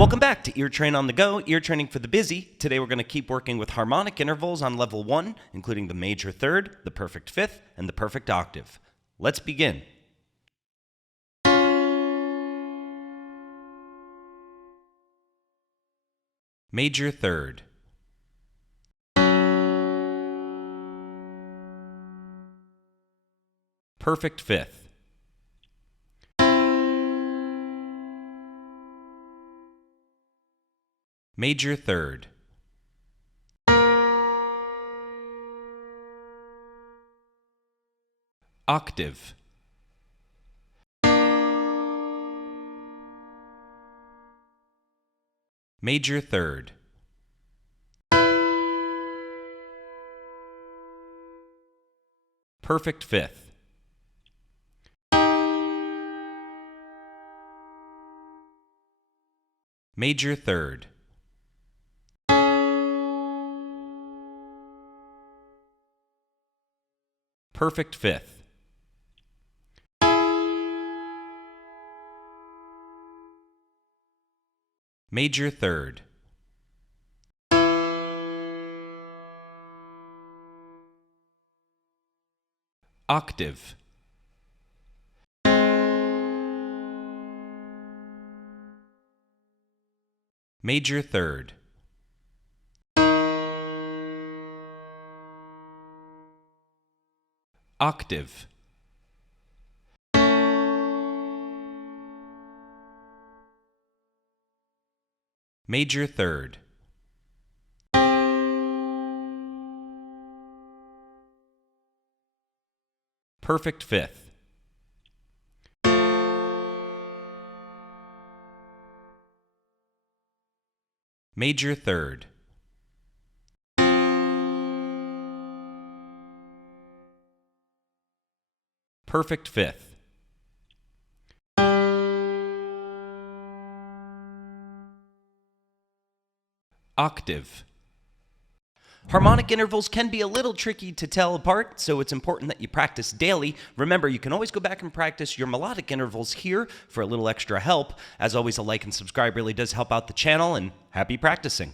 Welcome back to Ear Train on the Go, ear training for the busy. Today we're going to keep working with harmonic intervals on level 1, including the major third, the perfect fifth, and the perfect octave. Let's begin. Major third. Perfect fifth. Major third. Octave. Major third. Perfect fifth. Major third. Perfect fifth. Major third. Octave. Major third. Octave. Major third. Perfect fifth. Major third. Perfect fifth. Octave. Harmonic intervals can be a little tricky to tell apart, so it's important that you practice daily. Remember, you can always go back and practice your melodic intervals here for a little extra help. As always, a like and subscribe really does help out the channel, and happy practicing.